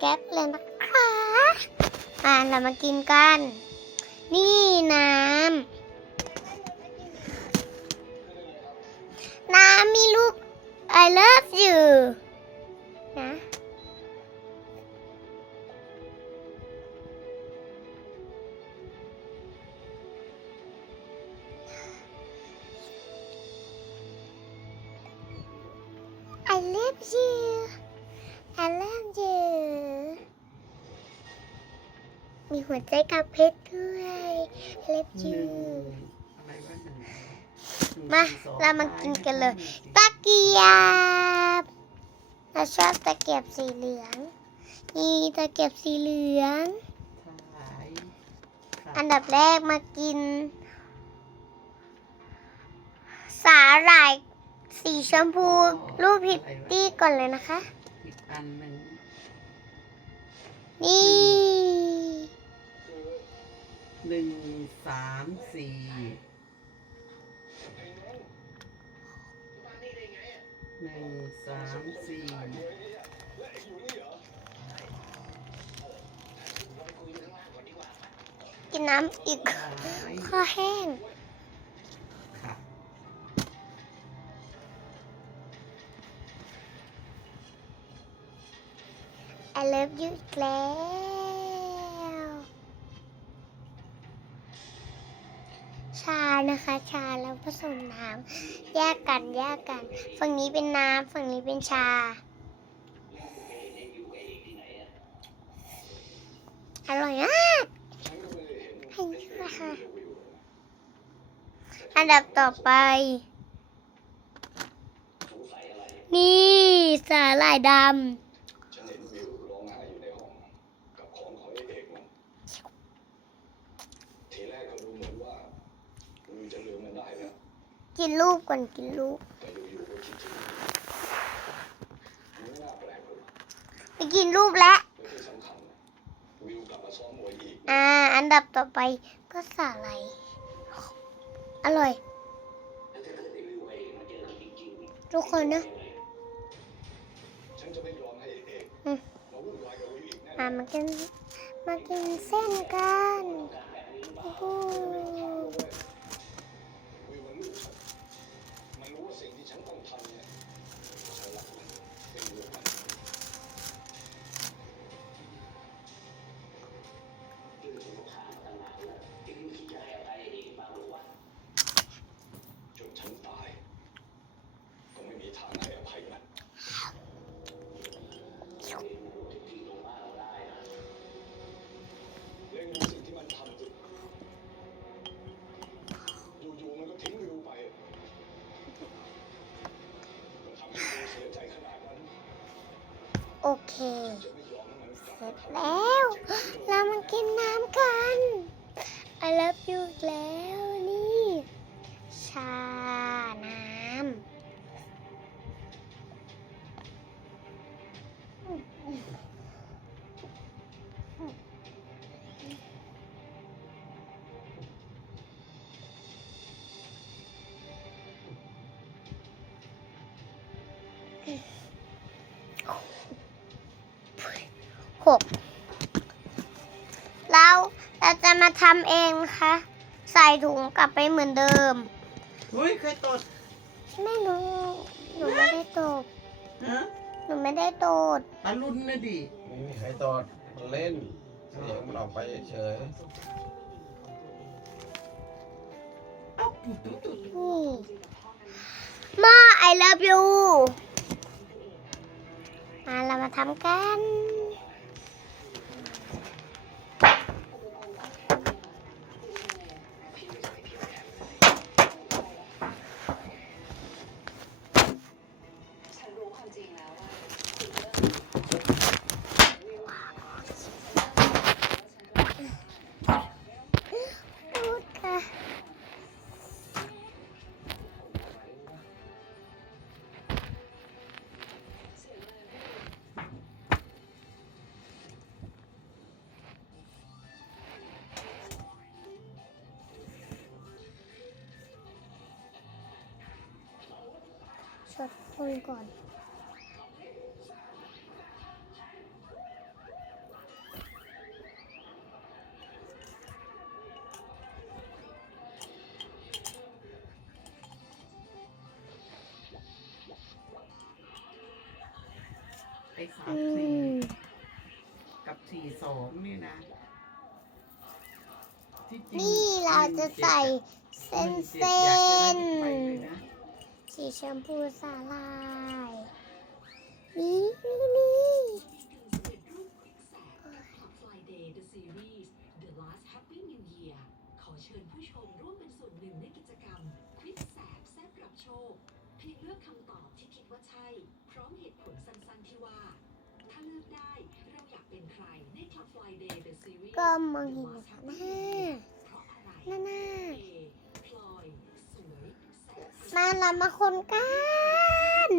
แก๊ปเลยนะคะอ่าเรามากินกัน นี่น้ำ น้ำมีลูก I love you มีหัวใจกับเพชรด้วย I love หนึ่ you งอะไรวะหนึ่งหนึ่งมาสี่สองเรามากินกันเลยห้าตะเกียบเราชอบตะเกียบสีเหลือง นี่ตะเกียบสีเหลืองขายค่ะอันดับแรกมากิน สาหร่ายสีชมพูรูปพิตตี้ก่อนเลยนะคะอีกอัน หนึ่งสามสี่หนึ่งสามสี่กินน้ำอีกขายคอแห้งค่ะ I love you อีกแล้ว นะคะชาแล้วผสมน้ำแยกกันแยกกัน ฝั่งนี้เป็นน้ำฝั่งนี้เป็นชา อร่อยมากให้ค่ะอันดับต่อไป นี่สาหร่ายดำ ฉันเห็นวิวร้องไห้อยู่ในห้อง กับของของไอ้เอกมันทีแรกก็ดูเหมือนว่าวิวจะลืมมันได้นะ กินรูปก่อนกินรูปไปกินรูปแล้วอ่า อันดับต่อไปก็สาไายอร่อย ทุกคนนะมามากินมากินเส้นกันโอ้ เสร็จแล้ว เรามากินน้ำกัน I love you อีกแล้วนี่ ชาน้ำ หกเราเราจะมาทำเองนะคะ ใส่ถุงกลับไปเหมือนเดิมเฮ้ยใครตดไม่รู้หนูไม่ได้ตบฮะหนูไม่ได้ตดตาลุนนะดิไม่มีใครตอดมันเล่นเสียงมันออกไปเฉยเอ้าตุ๊ดตุ๊ดตุ๊ด นี่หม้อ I love you มา เรามาทำกัน กัดคนก่อนไอ้สามสี่กับสี่สองนี่นะที่นี่เราจะใส่เส้นเส้น หงเจ็ดอน สีชมพูสาลาย นี่นี่ Friday The Series The Last Happy New Year ขอเชิญผู้ชมร่วมเป็นส่วนหนึ่งในกิจกรรมควิดแสบแซบรับโชคเพียงเลือกคำตอบที่คิดว่าใช่ พร้อมเหตุผลสั้นๆที่ว่า ถ้าเลือกได้เราอยากเป็นใครใน Club Friday The Series ก็มองเห็น The ห Last น้า Happy New Year เพราะอะไรหน้าหน้า A พลอยสวยแซ่บ มาเรามาคนกัน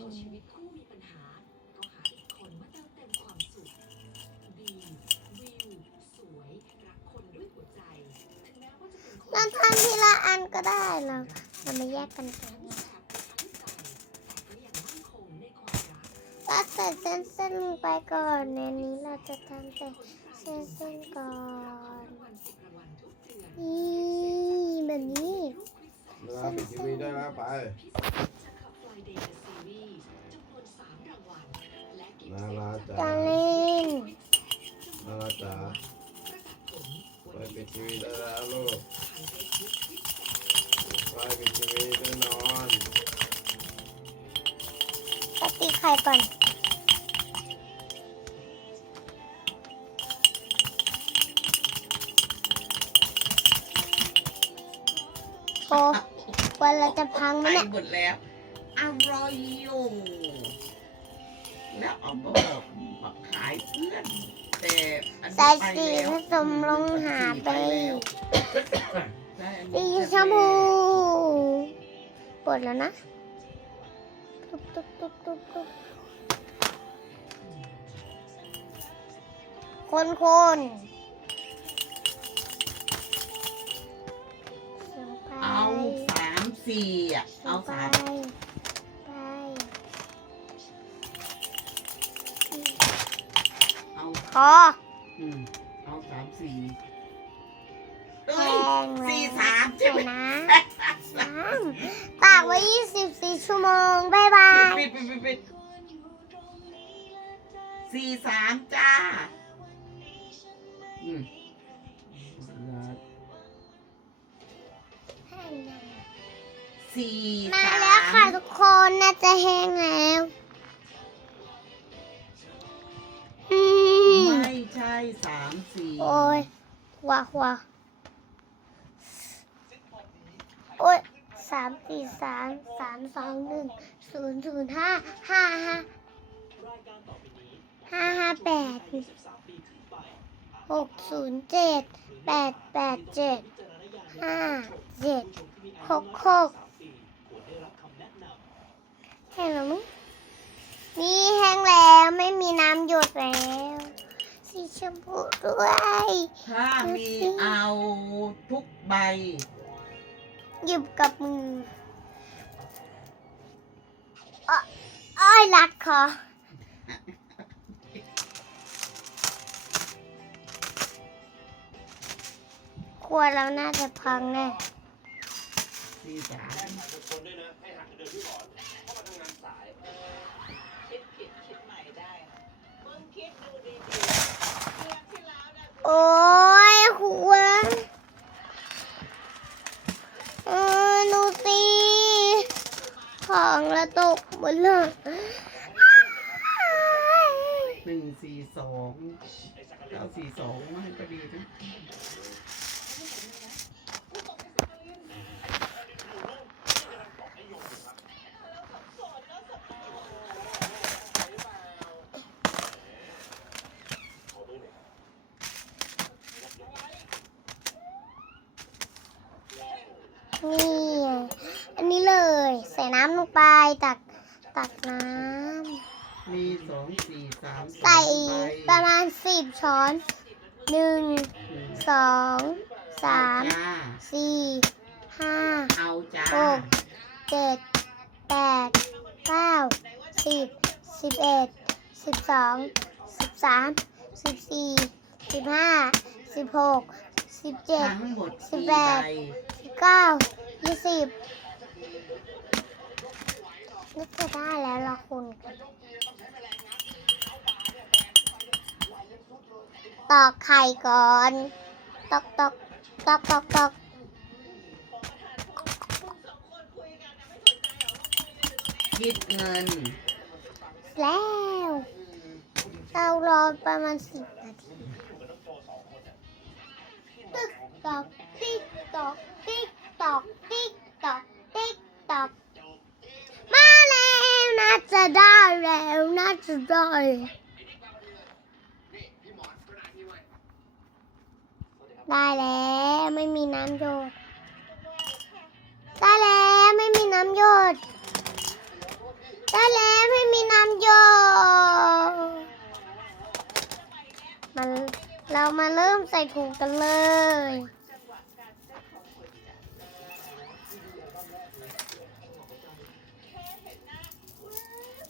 พอชีวิตคู่มีปัญหาก็หาอีกคนมาเติมเต็มความสุข B วิวสวยรักคนด้วยหัวใจถึงแม้ว่าจะเป็นคนเราทำทีละอันก็ได้เราเรามาแยกกันก่อนทั้งนะแสบทั้งใจแต่ก็ยังมั่นคงในความรักก็ใส่เส้นเส้นลงไปก่อนในนี้เราจะทำแต่เส้นเส้นก่อนรางวัลสิบรางวัลทุกเดือนนี่แบบนี้ เวลาปิดทีวีได้แล้วไปพิเศษจาจำนารางวัลแลาจ๋าจาเล่นนาราจ๋าไปปิดทีวีได้แล้วลูกไปปิดทีวีได้นอนปฏิไข่ก่อน งไหมไปเนี่ยหมดแล้วอร่อยอยู่แล้วเอามาบอกมาขายเพื่อน แต่อันนี้ใส่ไปสีแล้วผสมลงหาไปแล้วใช่อันสีนี้ชมพูปวดแล้วนะ ตุ๊บตุ๊บตุ๊บตุ๊บตุ๊บคนคนเสียงไปเอาสาม สี่อะเสียเอางไปสามไปเอาพออืมเอาสามสี่แพเอ้ยงแล้วสี่สามใช่ไหมนะสามตากไว้ 24 ชั่วโมง บ๊ายบาย ปิดปิดปิดปิดสี่สามจ้า สี่มาสามแล้วค่ะทุกคนน่าจะแห้งแล้วอืมไม่ใช่สามสี่โอ้ยว้าว้าโอ้ยสามสี่สามสามสองหนึ่งศูนย์ศูนย์ห้าห้าห้าห้าห้าแปดหกศูนย์เจ็ดแปดแปดเจ็ดห้าเจ็ดหกหกแห้งแล้วมั้งนี่แห้งแล้วไม่มีน้ำหยดแล้ว สีชมพูด้วยถ้ามีเอาทุกใบ หยิบกับมืออ้ออ้อยรัดคอครัวเราน่าจะพังแน่ โอ้ยครัวเออดูสิของเราตกหมดเลยหนึ่งสี่สองเก้าสี่สองไม่ก็ดีนะ นี่ไงอันนี้เลย ใส่น้ำลงไปตักตักน้ำ มีสองสี่สาม ใส่ ใบ ประมาณ สิบช้อนหนึ่งหนึ่งสองสามจ้าสี่ห้าเอาจ้าหกเจ็ดแปดเก้าสิบสิบเอ็ดสิบสองสิบสามสิบสี่สิบห้าสิบหกสิบเจ็ด ทั้งหมดสิบสี่แปใบด สิบเก้ายี่สิบนึกจะได้แล้วละคุณ ตอกไข่ก่อน ตอกตอกตอกตอกตอกคิดเงิน แล้ว เรารอประมาณสิบนาที ติ๊กตอก ติ๊กตอก ติ๊กตอก ติ๊กตอก ติ๊กตอก มาแล้วน่าจะได้แล้วน่าจะได้ ได้แล้วไม่มีน้ำหยด ได้แล้วไม่มีน้ำหยด ได้แล้วไม่มีน้ำหยด มันเรามาเริ่มใส่ถุงกันเลย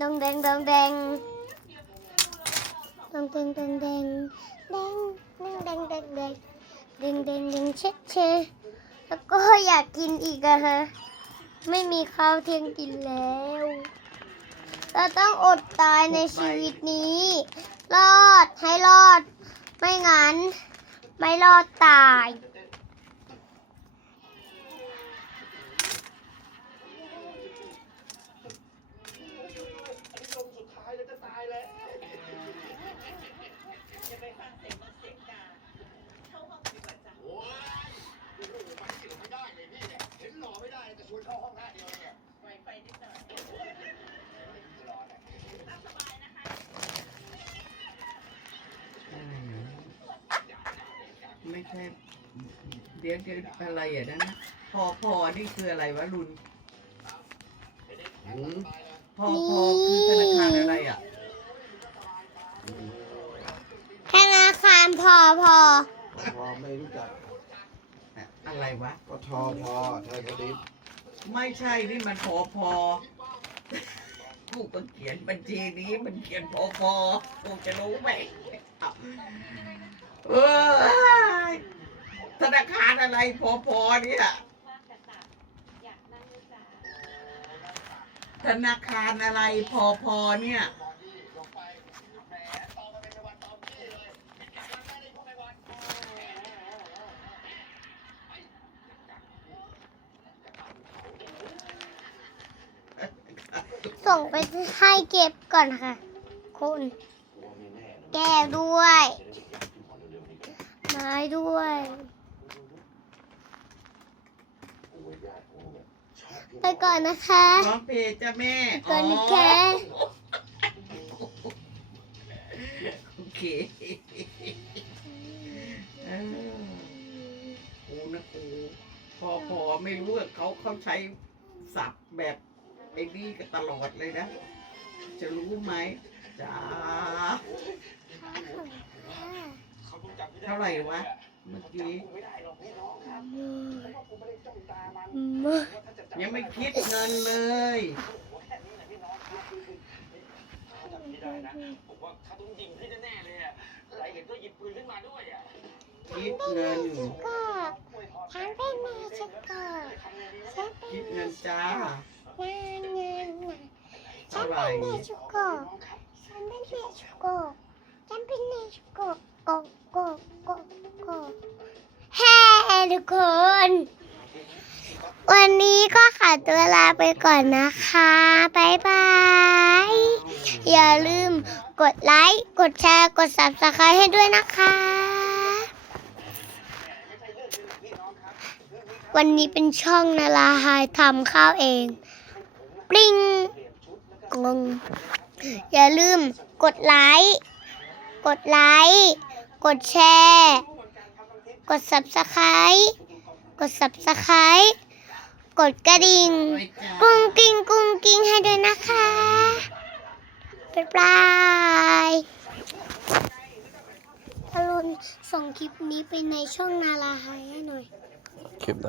ดงแดงดงแดงดงแดงดงแดงแดงแดงแดงแดง ดงเดงดึงเช็ดเช็ดแล้วก็อยากกินอีกอะฮะ ไม่มีข้าวเที่ยงกินแล้ว เราต้องอดตายในชีวิตนี้ รอดให้รอด ไม่งั้น ไม่รอดตาย จะไปฟังเสียงมันเสียงกาเข้าห้องดีกว่าจ้ะ เห็นหล่อไม่ได้แต่ชวนเข้าห้องหน้าเดียวเลย ไวไฟนิดหน่อยตามสบายนะคะ ไม่ใช่ เดี๋ยวเดี๋ยวอะไรอะนั่นนะพอพอนี่คืออะไรวะลุนหืมพอพอคือธนาคารอะไรอะธนาคารพอพอพอไม่รู้จักอะไรวะก็ทอพอไทยพาณิชย์ไม่ใช่นี่มันพอพอกูก็เขียนบัญชีนี้มันเขียนพอพอกูจะรู้ไหมเออธนาคาร อะไรพอพอเนี่ยธนาคารอะไรพอพอเนี่ยส่งไปให้เก็บก่อนค่ะ คุณ แก้ด้วย ไม้ด้วย ไปก่อนนะคะร้องเพลงจ้ะแม่ก่อนนะคะโอเคเออครูนะครูพอพอไม่รู้ว่าเขาเขาใช้ศัพท์แบบไอ้นี่กันตลอดเลยนะ จะรู้ไหมจ้าเท่าไหร่วะ มันจับไม่ได้หรอกพี่น้องไม่ยังไม่คิดเงินเลยคิดเงิน่เลยอะไหเป็นนมายชดเงินเป็นมาสกฉันเป็นเงินาเงินเฉันเป็นเนชโกฉันเป็นเนชโกฉันเป็นเนชโก กโกโกโกเฮ้ทุกคน วันนี้ก็ขอตัวลาไปก่อนนะคะบายบาย อย่าลืมกดไลค์ กดแชร์ กด subscribe ให้ด้วยนะคะ วันนี้เป็นช่องนาลาไฮทำข้าวเอง ปริงกงอย่าลืมกดไลค์ กดไลค์ กดแชร์ กด subscribe กด subscribe กดกระดิ่ง กุ้งกิ้งกุ้งกิ้งให้ด้วยนะคะบ๊ายบายอรุณส่งคลิปนี้ไปในช่องนาราไฮให้หน่อย คลิปไหน